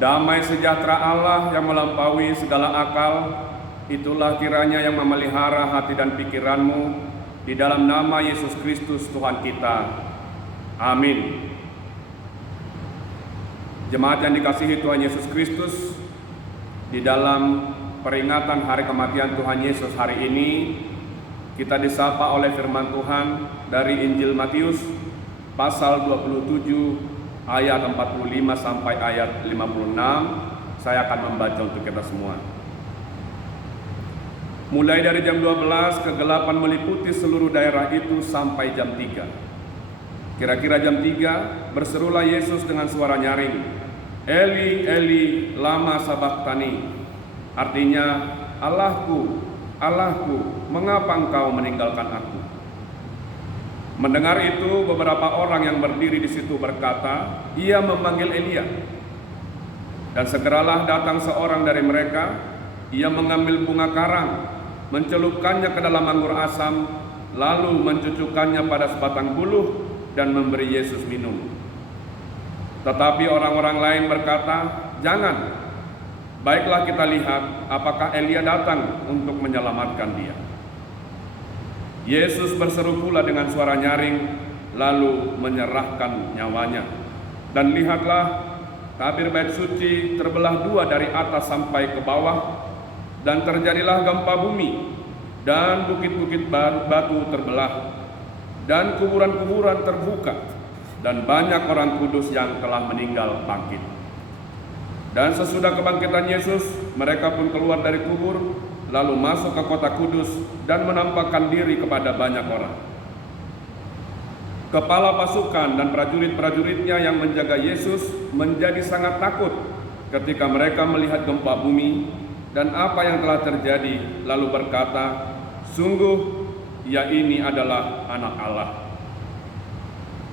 Damai sejahtera Allah yang melampaui segala akal, itulah kiranya yang memelihara hati dan pikiranmu di dalam nama Yesus Kristus Tuhan kita. Amin. Jemaat yang dikasihi Tuhan Yesus Kristus, di dalam peringatan hari kematian Tuhan Yesus hari ini, kita disapa oleh firman Tuhan dari Injil Matius pasal 27 ayat 45 sampai ayat 56. Saya akan membaca untuk kita semua. Mulai dari jam 12, kegelapan meliputi seluruh daerah itu sampai jam 3. Kira-kira jam 3, berserulah Yesus dengan suara nyaring, "Eli, Eli, lama sabachthani." Artinya, "Allahku, Allahku, mengapa engkau meninggalkan aku?" Mendengar itu, beberapa orang yang berdiri di situ berkata, "Ia memanggil Elia." Dan segeralah datang seorang dari mereka. Ia mengambil bunga karang, mencelupkannya ke dalam anggur asam, lalu mencucukkannya pada sebatang buluh dan memberi Yesus minum. Tetapi orang-orang lain berkata, "Jangan, baiklah kita lihat apakah Elia datang untuk menyelamatkan dia." Yesus berseru pula dengan suara nyaring, lalu menyerahkan nyawanya. Dan lihatlah, tabir bait suci terbelah dua dari atas sampai ke bawah, dan terjadilah gempa bumi, dan bukit-bukit batu terbelah, dan kuburan-kuburan terbuka, dan banyak orang kudus yang telah meninggal bangkit. Dan sesudah kebangkitan Yesus, mereka pun keluar dari kubur, lalu masuk ke kota kudus dan menampakkan diri kepada banyak orang. Kepala pasukan dan prajurit-prajuritnya yang menjaga Yesus menjadi sangat takut ketika mereka melihat gempa bumi dan apa yang telah terjadi, lalu berkata, "Sungguh, ia ini adalah Anak Allah."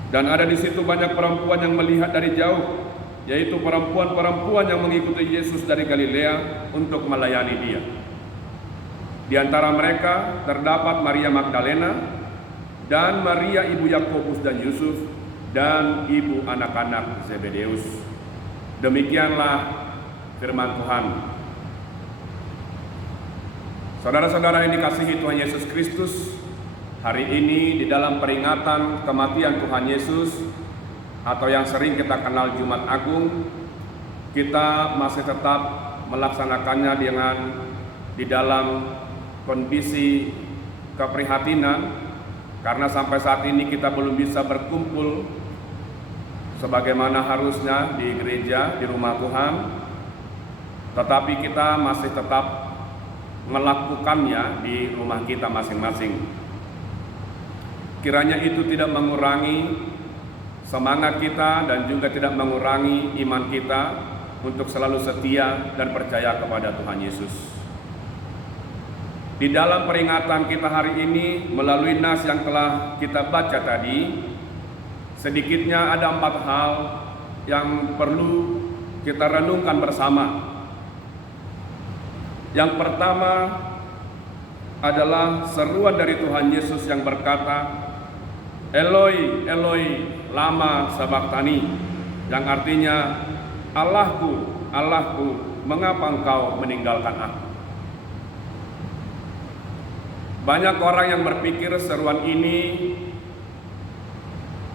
Dan ada di situ banyak perempuan yang melihat dari jauh, yaitu perempuan-perempuan yang mengikuti Yesus dari Galilea untuk melayani dia. Di antara mereka terdapat Maria Magdalena dan Maria ibu Yakobus dan Yusuf dan ibu anak-anak Zebedeus. Demikianlah firman Tuhan. Saudara-saudara yang dikasihi Tuhan Yesus Kristus, hari ini di dalam peringatan kematian Tuhan Yesus atau yang sering kita kenal Jumat Agung, kita masih tetap melaksanakannya di dalam kondisi keprihatinan, karena sampai saat ini kita belum bisa berkumpul sebagaimana harusnya di gereja, di rumah Tuhan, tetapi kita masih tetap melakukannya di rumah kita masing-masing. Kiranya itu tidak mengurangi semangat kita dan juga tidak mengurangi iman kita untuk selalu setia dan percaya kepada Tuhan Yesus. Di dalam peringatan kita hari ini, melalui nas yang telah kita baca tadi, sedikitnya ada 4 hal yang perlu kita renungkan bersama. Yang pertama adalah seruan dari Tuhan Yesus yang berkata, "Eloi, Eloi, lama sabachthani," yang artinya, "Allahku, Allahku, mengapa engkau meninggalkan aku?" Banyak orang yang berpikir seruan ini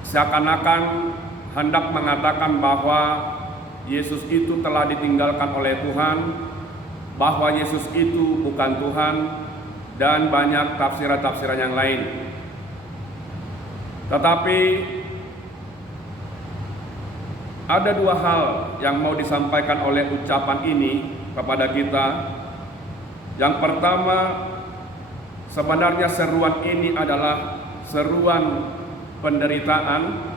seakan-akan hendak mengatakan bahwa Yesus itu telah ditinggalkan oleh Tuhan, bahwa Yesus itu bukan Tuhan, dan banyak tafsiran-tafsiran yang lain. Tetapi ada 2 hal yang mau disampaikan oleh ucapan ini kepada kita. Yang pertama, sebenarnya seruan ini adalah seruan penderitaan,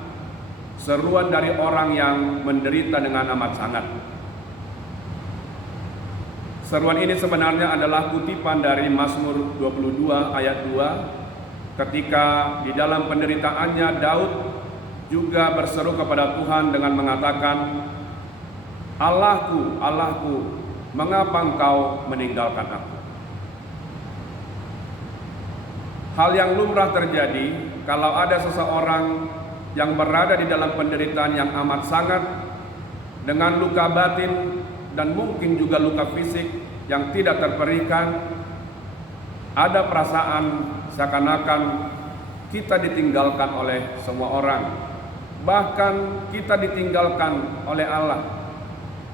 seruan dari orang yang menderita dengan amat sangat. Seruan ini sebenarnya adalah kutipan dari Mazmur 22 ayat 2, ketika di dalam penderitaannya Daud juga berseru kepada Tuhan dengan mengatakan, "Allahku, Allahku, mengapa engkau meninggalkan aku?" Hal yang lumrah terjadi kalau ada seseorang yang berada di dalam penderitaan yang amat sangat, dengan luka batin dan mungkin juga luka fisik yang tidak terperikan. Ada perasaan seakan-akan kita ditinggalkan oleh semua orang, bahkan kita ditinggalkan oleh Allah.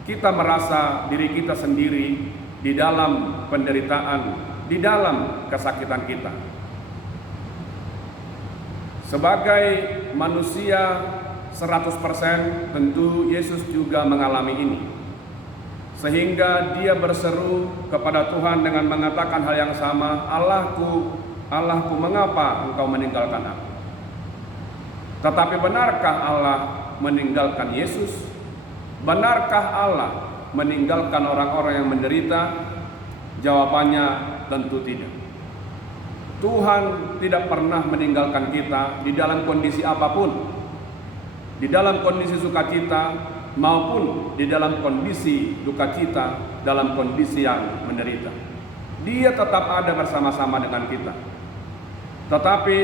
Kita merasa diri kita sendiri di dalam penderitaan, di dalam kesakitan kita. Sebagai manusia 100%, tentu Yesus juga mengalami ini. Sehingga dia berseru kepada Tuhan dengan mengatakan hal yang sama, Allahku, Allahku, mengapa engkau meninggalkan aku? Tetapi benarkah Allah meninggalkan Yesus? Benarkah Allah meninggalkan orang-orang yang menderita? Jawabannya tentu tidak. Tuhan tidak pernah meninggalkan kita di dalam kondisi apapun, di dalam kondisi sukacita maupun di dalam kondisi duka cita, dalam kondisi yang menderita. Dia tetap ada bersama-sama dengan kita. Tetapi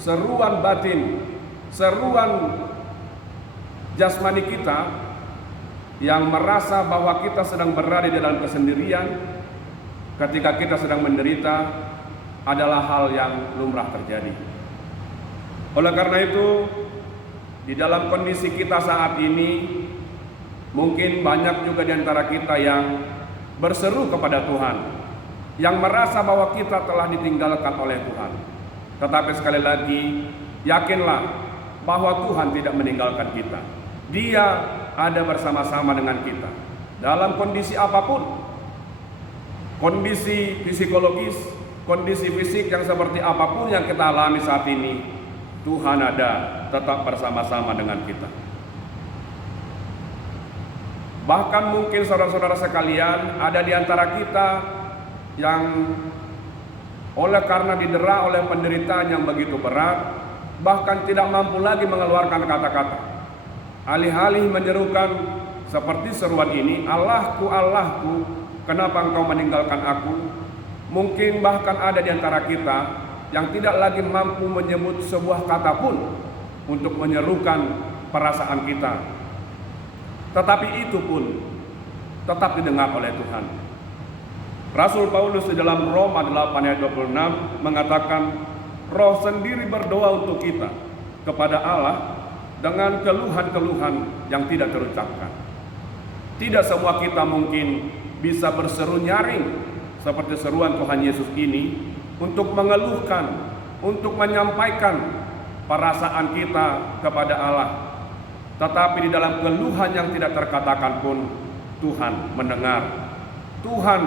seruan batin, seruan jasmani kita yang merasa bahwa kita sedang berada di dalam kesendirian ketika kita sedang menderita adalah hal yang lumrah terjadi. Oleh karena itu, di dalam kondisi kita saat ini, mungkin banyak juga di antara kita yang berseru kepada Tuhan, yang merasa bahwa kita telah ditinggalkan oleh Tuhan. Tetapi sekali lagi, yakinlah bahwa Tuhan tidak meninggalkan kita. Dia ada bersama-sama dengan kita dalam kondisi apapun, kondisi psikologis, kondisi fisik yang seperti apapun yang kita alami saat ini, Tuhan ada tetap bersama-sama dengan kita. Bahkan mungkin saudara-saudara sekalian, ada di antara kita yang oleh karena didera oleh penderitaan yang begitu berat, bahkan tidak mampu lagi mengeluarkan kata-kata. Alih-alih menyerukan seperti seruan ini, Allahku, Allahku, kenapa engkau meninggalkan aku? Mungkin bahkan ada di antara kita yang tidak lagi mampu menyebut sebuah kata pun untuk menyerukan perasaan kita. Tetapi itu pun tetap didengar oleh Tuhan. Rasul Paulus di dalam Roma 8 ayat 26 mengatakan, Roh sendiri berdoa untuk kita kepada Allah dengan keluhan-keluhan yang tidak terucapkan. Tidak semua kita mungkin bisa berseru nyaring seperti seruan Tuhan Yesus ini untuk mengeluhkan, untuk menyampaikan perasaan kita kepada Allah. Tetapi di dalam keluhan yang tidak terkatakan pun Tuhan mendengar. Tuhan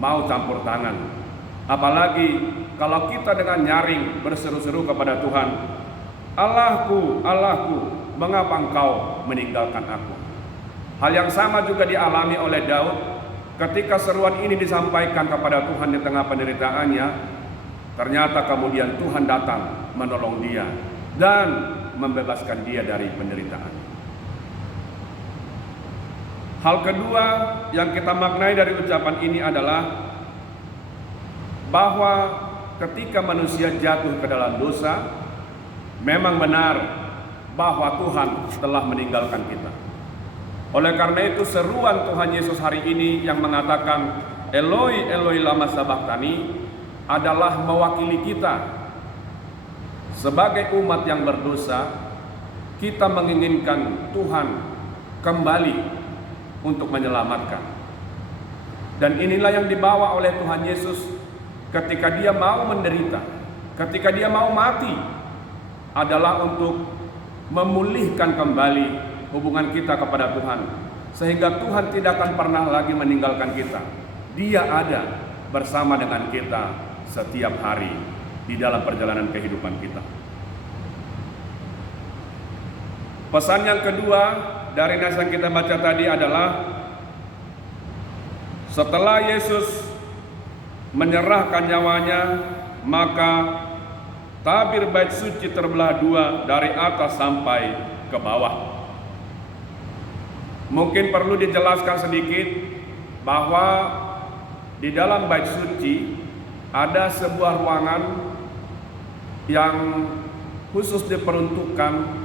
mau campur tangan. Apalagi kalau kita dengan nyaring berseru-seru kepada Tuhan, Allahku, Allahku, mengapa engkau meninggalkan aku? Hal yang sama juga dialami oleh Daud. Ketika seruan ini disampaikan kepada Tuhan di tengah penderitaannya, ternyata kemudian Tuhan datang menolong dia dan membebaskan dia dari penderitaan. Hal kedua yang kita maknai dari ucapan ini adalah bahwa ketika manusia jatuh ke dalam dosa, memang benar bahwa Tuhan telah meninggalkan kita. Oleh karena itu seruan Tuhan Yesus hari ini yang mengatakan Eloi Eloi lama sabachthani adalah mewakili kita. Sebagai umat yang berdosa, kita menginginkan Tuhan kembali untuk menyelamatkan. Dan inilah yang dibawa oleh Tuhan Yesus ketika dia mau menderita, ketika dia mau mati, adalah untuk memulihkan kembali hubungan kita kepada Tuhan, sehingga Tuhan tidak akan pernah lagi meninggalkan kita. Dia ada bersama dengan kita setiap hari di dalam perjalanan kehidupan kita. Pesan yang kedua dari nas yang kita baca tadi adalah setelah Yesus menyerahkan nyawanya, maka tabir bait suci terbelah dua dari atas sampai ke bawah. Mungkin perlu dijelaskan sedikit bahwa di dalam bait suci ada sebuah ruangan yang khusus diperuntukkan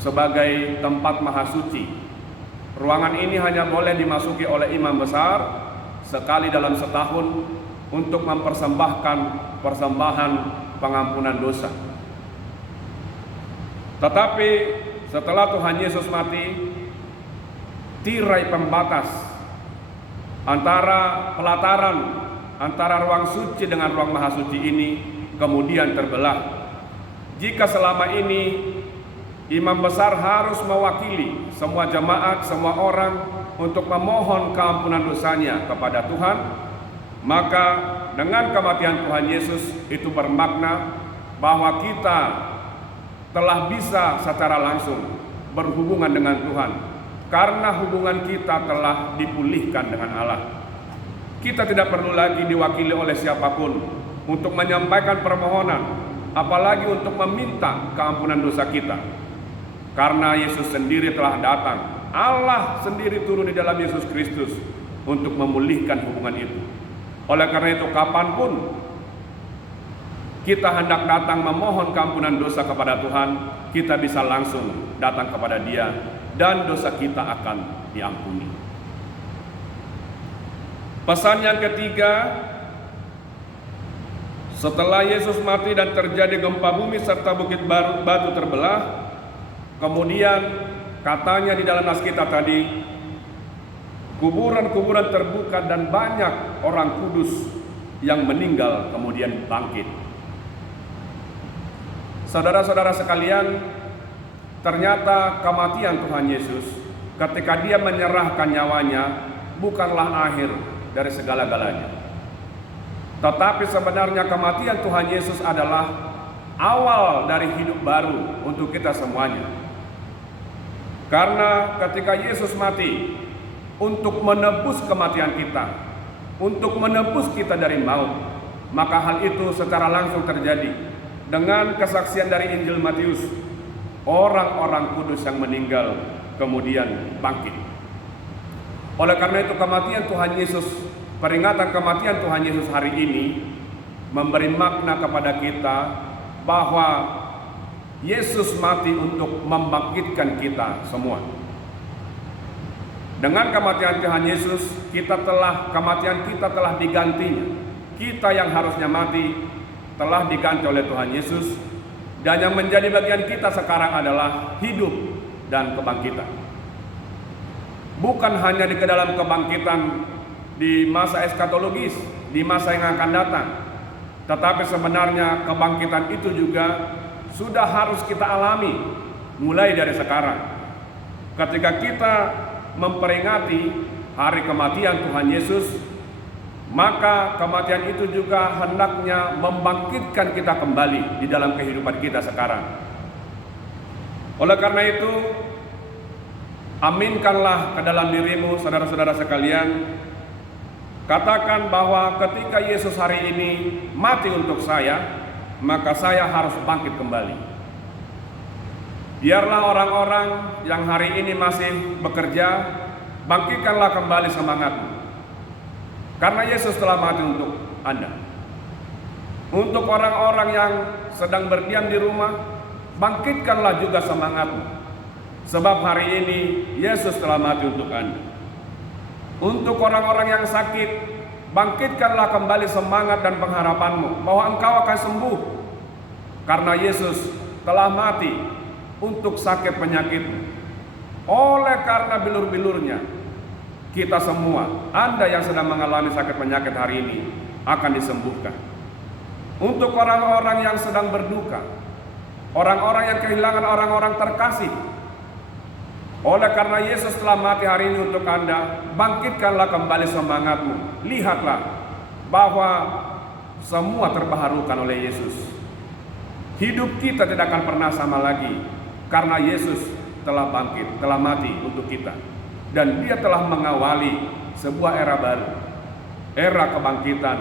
sebagai tempat maha suci. Ruangan ini hanya boleh dimasuki oleh imam besar sekali dalam setahun untuk mempersembahkan persembahan pengampunan dosa. Tetapi setelah Tuhan Yesus mati, tirai pembatas antara pelataran antara ruang suci dengan ruang maha suci ini kemudian terbelah. Jika selama ini imam besar harus mewakili semua jemaat, semua orang untuk memohon keampunan dosanya kepada Tuhan, maka dengan kematian Tuhan Yesus itu bermakna bahwa kita telah bisa secara langsung berhubungan dengan Tuhan, karena hubungan kita telah dipulihkan dengan Allah. Kita tidak perlu lagi diwakili oleh siapapun untuk menyampaikan permohonan, apalagi untuk meminta keampunan dosa kita, karena Yesus sendiri telah datang. Allah sendiri turun di dalam Yesus Kristus untuk memulihkan hubungan itu. Oleh karena itu, kapanpun kita hendak datang memohon keampunan dosa kepada Tuhan, kita bisa langsung datang kepada Dia dan dosa kita akan diampuni. Pesan yang ketiga, setelah Yesus mati dan terjadi gempa bumi serta bukit batu terbelah, kemudian katanya di dalam Naskita tadi, kuburan-kuburan terbuka dan banyak orang kudus yang meninggal kemudian bangkit. Saudara-saudara sekalian, ternyata kematian Tuhan Yesus ketika Dia menyerahkan nyawanya bukanlah akhir dari segala-galanya. Tetapi sebenarnya kematian Tuhan Yesus adalah awal dari hidup baru untuk kita semuanya. Karena ketika Yesus mati untuk menebus kematian kita, untuk menebus kita dari maut, maka hal itu secara langsung terjadi dengan kesaksian dari Injil Matius. Orang-orang kudus yang meninggal kemudian bangkit. Oleh karena itu kematian Tuhan Yesus, peringatan kematian Tuhan Yesus hari ini memberi makna kepada kita bahwa Yesus mati untuk membangkitkan kita semua. Dengan kematian Tuhan Yesus, kematian kita telah digantinya. Kita yang harusnya mati telah diganti oleh Tuhan Yesus, dan yang menjadi bagian kita sekarang adalah hidup dan kebangkitan. Bukan hanya di dalam kebangkitan di masa eskatologis, di masa yang akan datang, tetapi sebenarnya kebangkitan itu juga sudah harus kita alami mulai dari sekarang. Ketika kita memperingati hari kematian Tuhan Yesus, maka kematian itu juga hendaknya membangkitkan kita kembali di dalam kehidupan kita sekarang. Oleh karena itu, aminkanlah ke dalam dirimu, saudara-saudara sekalian. Katakan bahwa ketika Yesus hari ini mati untuk saya, maka saya harus bangkit kembali. Biarlah orang-orang yang hari ini masih bekerja, bangkitkanlah kembali semangatmu. Karena Yesus telah mati untuk Anda. Untuk orang-orang yang sedang berdiam di rumah, bangkitkanlah juga semangatmu. Sebab hari ini Yesus telah mati untuk Anda. Untuk orang-orang yang sakit, bangkitkanlah kembali semangat dan pengharapanmu bahwa engkau akan sembuh. Karena Yesus telah mati untuk sakit penyakitmu. Oleh karena bilur-bilurnya, kita semua, Anda yang sedang mengalami sakit penyakit hari ini akan disembuhkan. Untuk orang-orang yang sedang berduka, orang-orang yang kehilangan orang-orang terkasih, oleh karena Yesus telah mati hari ini untuk Anda, bangkitkanlah kembali semangatmu. Lihatlah bahwa semua terbaharukan oleh Yesus. Hidup kita tidak akan pernah sama lagi, karena Yesus telah bangkit, telah mati untuk kita. Dan Dia telah mengawali sebuah era baru, era kebangkitan,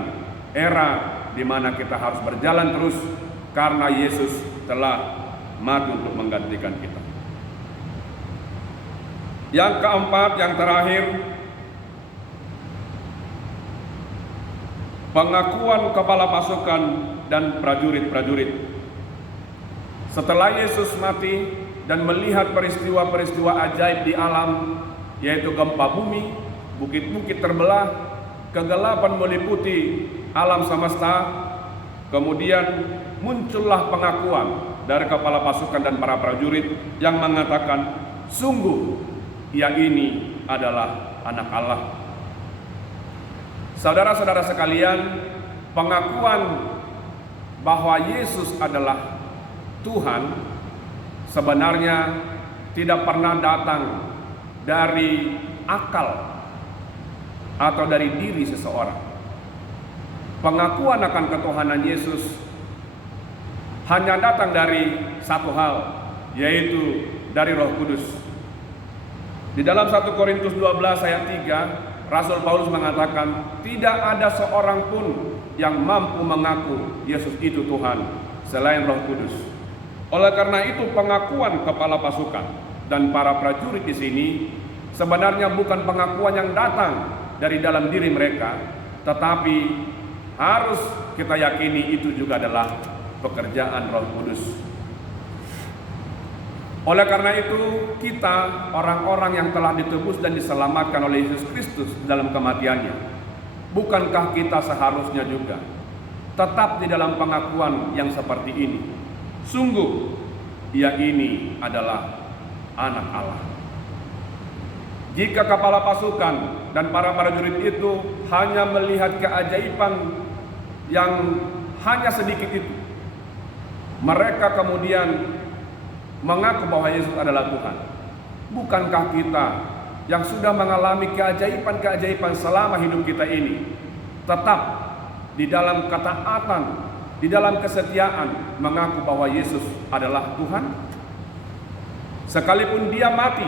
era di mana kita harus berjalan terus karena Yesus telah mati untuk menggantikan kita. Yang keempat, yang terakhir, pengakuan kepala pasukan dan prajurit-prajurit. Setelah Yesus mati, dan melihat peristiwa-peristiwa ajaib di alam, yaitu gempa bumi, bukit-bukit terbelah, kegelapan meliputi alam semesta. Kemudian muncullah pengakuan dari kepala pasukan dan para prajurit yang mengatakan, sungguh ia ini adalah anak Allah. Saudara-saudara sekalian, pengakuan bahwa Yesus adalah Tuhan sebenarnya tidak pernah datang dari akal atau dari diri seseorang. Pengakuan akan ketuhanan Yesus hanya datang dari satu hal, yaitu dari Roh Kudus. Di dalam 1 Korintus 12 ayat 3, Rasul Paulus mengatakan, tidak ada seorang pun yang mampu mengaku Yesus itu Tuhan selain Roh Kudus. Oleh karena itu, pengakuan kepala pasukan dan para prajurit di sini sebenarnya bukan pengakuan yang datang dari dalam diri mereka, tetapi harus kita yakini itu juga adalah pekerjaan Roh Kudus. Oleh karena itu, kita orang-orang yang telah ditebus dan diselamatkan oleh Yesus Kristus dalam kematiannya, bukankah kita seharusnya juga tetap di dalam pengakuan yang seperti ini? Sungguh, ia ini adalah anak Allah. Jika kepala pasukan dan para prajurit itu hanya melihat keajaiban yang hanya sedikit itu, mereka kemudian mengaku bahwa Yesus adalah Tuhan. Bukankah kita yang sudah mengalami keajaiban-keajaiban selama hidup kita ini tetap di dalam ketaatan, di dalam kesetiaan mengaku bahwa Yesus adalah Tuhan? Sekalipun dia mati,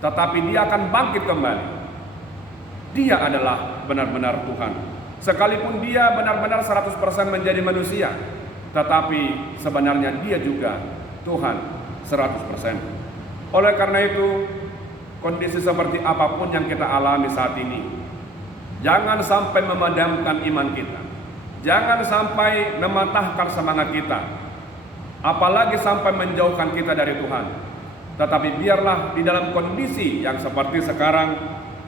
tetapi dia akan bangkit kembali. Dia adalah benar-benar Tuhan. Sekalipun dia benar-benar 100% menjadi manusia, tetapi sebenarnya dia juga Tuhan 100%. Oleh karena itu, kondisi seperti apapun yang kita alami saat ini, jangan sampai memadamkan iman kita, jangan sampai mematahkan semangat kita, apalagi sampai menjauhkan kita dari Tuhan. Tetapi biarlah di dalam kondisi yang seperti sekarang,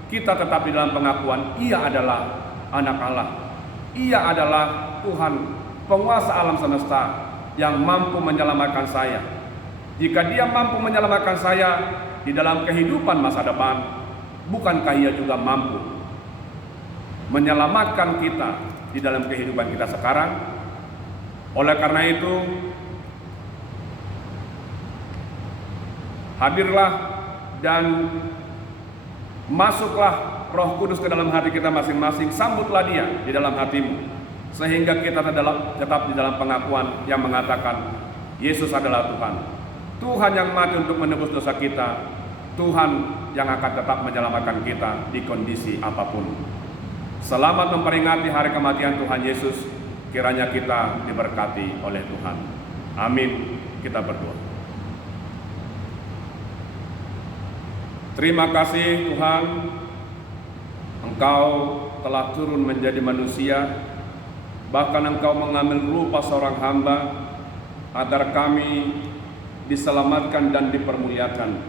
kita tetap di dalam pengakuan ia adalah anak Allah, ia adalah Tuhan, penguasa alam semesta yang mampu menyelamatkan saya. Jika dia mampu menyelamatkan saya di dalam kehidupan masa depan, bukankah ia juga mampu menyelamatkan kita di dalam kehidupan kita sekarang? Oleh karena itu, hadirlah dan masuklah Roh Kudus ke dalam hati kita masing-masing. Sambutlah dia di dalam hatimu, sehingga kita tetap di dalam pengakuan yang mengatakan Yesus adalah Tuhan. Tuhan yang mati untuk menebus dosa kita, Tuhan yang akan tetap menyelamatkan kita di kondisi apapun. Selamat memperingati hari kematian Tuhan Yesus. Kiranya kita diberkati oleh Tuhan. Amin. Kita berdoa. Terima kasih Tuhan, Engkau telah turun menjadi manusia, bahkan Engkau mengambil rupa seorang hamba agar kami diselamatkan dan dipermuliakan.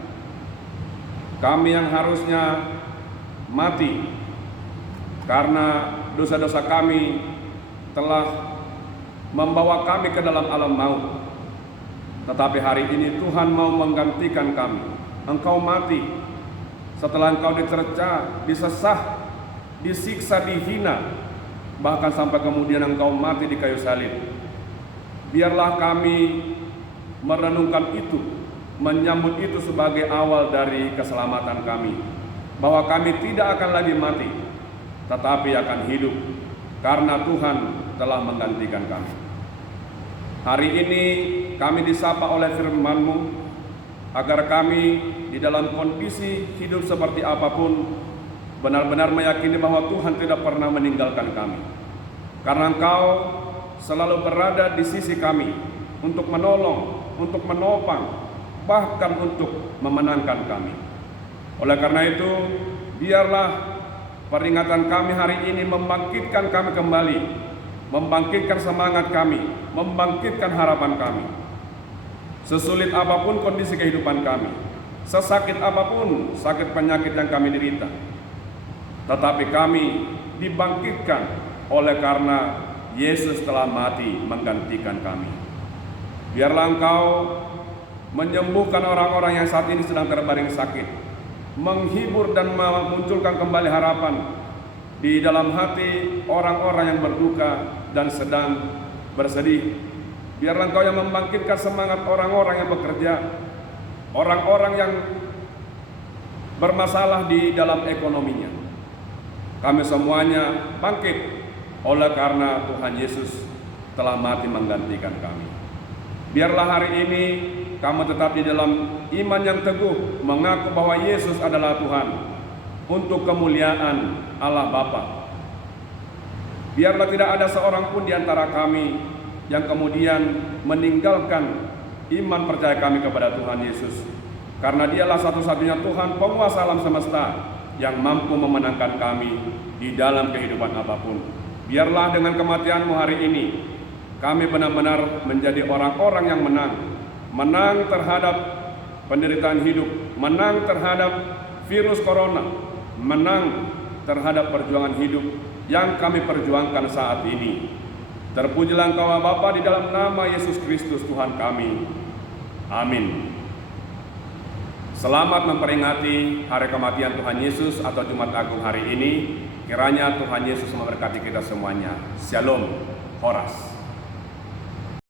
Kami yang harusnya mati karena dosa-dosa kami telah membawa kami ke dalam alam maut, tetapi hari ini Tuhan mau menggantikan kami. Engkau mati setelah Engkau dicerca, disesah, disiksa, dihina, bahkan sampai kemudian Engkau mati di kayu salib. Biarlah kami merenungkan itu, menyambut itu sebagai awal dari keselamatan kami, bahwa kami tidak akan lagi mati, tetapi akan hidup, karena Tuhan telah menggantikan kami. Hari ini kami disapa oleh firman-Mu, agar kami di dalam kondisi hidup seperti apapun, benar-benar meyakini bahwa Tuhan tidak pernah meninggalkan kami, karena Engkau selalu berada di sisi kami untuk menolong, untuk menopang, bahkan untuk memenangkan kami. Oleh karena itu, biarlah peringatan kami hari ini membangkitkan kami kembali, membangkitkan semangat kami, membangkitkan harapan kami. Sesulit apapun kondisi kehidupan kami, sesakit apapun sakit penyakit yang kami derita, tetapi kami dibangkitkan oleh karena Yesus telah mati menggantikan kami. Biarlah Engkau menyembuhkan orang-orang yang saat ini sedang terbaring sakit, menghibur dan memunculkan kembali harapan di dalam hati orang-orang yang berduka dan sedang bersedih. Biarlah Engkau yang membangkitkan semangat orang-orang yang bekerja, orang-orang yang bermasalah di dalam ekonominya. Kami semuanya bangkit oleh karena Tuhan Yesus telah mati menggantikan kami. Biarlah hari ini kami tetap di dalam iman yang teguh, mengaku bahwa Yesus adalah Tuhan untuk kemuliaan Allah Bapa. Biarlah tidak ada seorang pun di antara kami yang kemudian meninggalkan iman percaya kami kepada Tuhan Yesus, karena Dialah satu-satunya Tuhan penguasa alam semesta yang mampu memenangkan kami di dalam kehidupan apapun. Biarlah dengan kematian-Mu hari ini kami benar-benar menjadi orang-orang yang menang terhadap penderitaan hidup, menang terhadap virus corona, menang terhadap perjuangan hidup yang kami perjuangkan saat ini. Terpujilah Engkau Bapa di dalam nama Yesus Kristus Tuhan kami. Amin. Selamat memperingati hari kematian Tuhan Yesus atau Jumat Agung hari ini. Kiranya Tuhan Yesus memberkati kita semuanya. Shalom. Horas.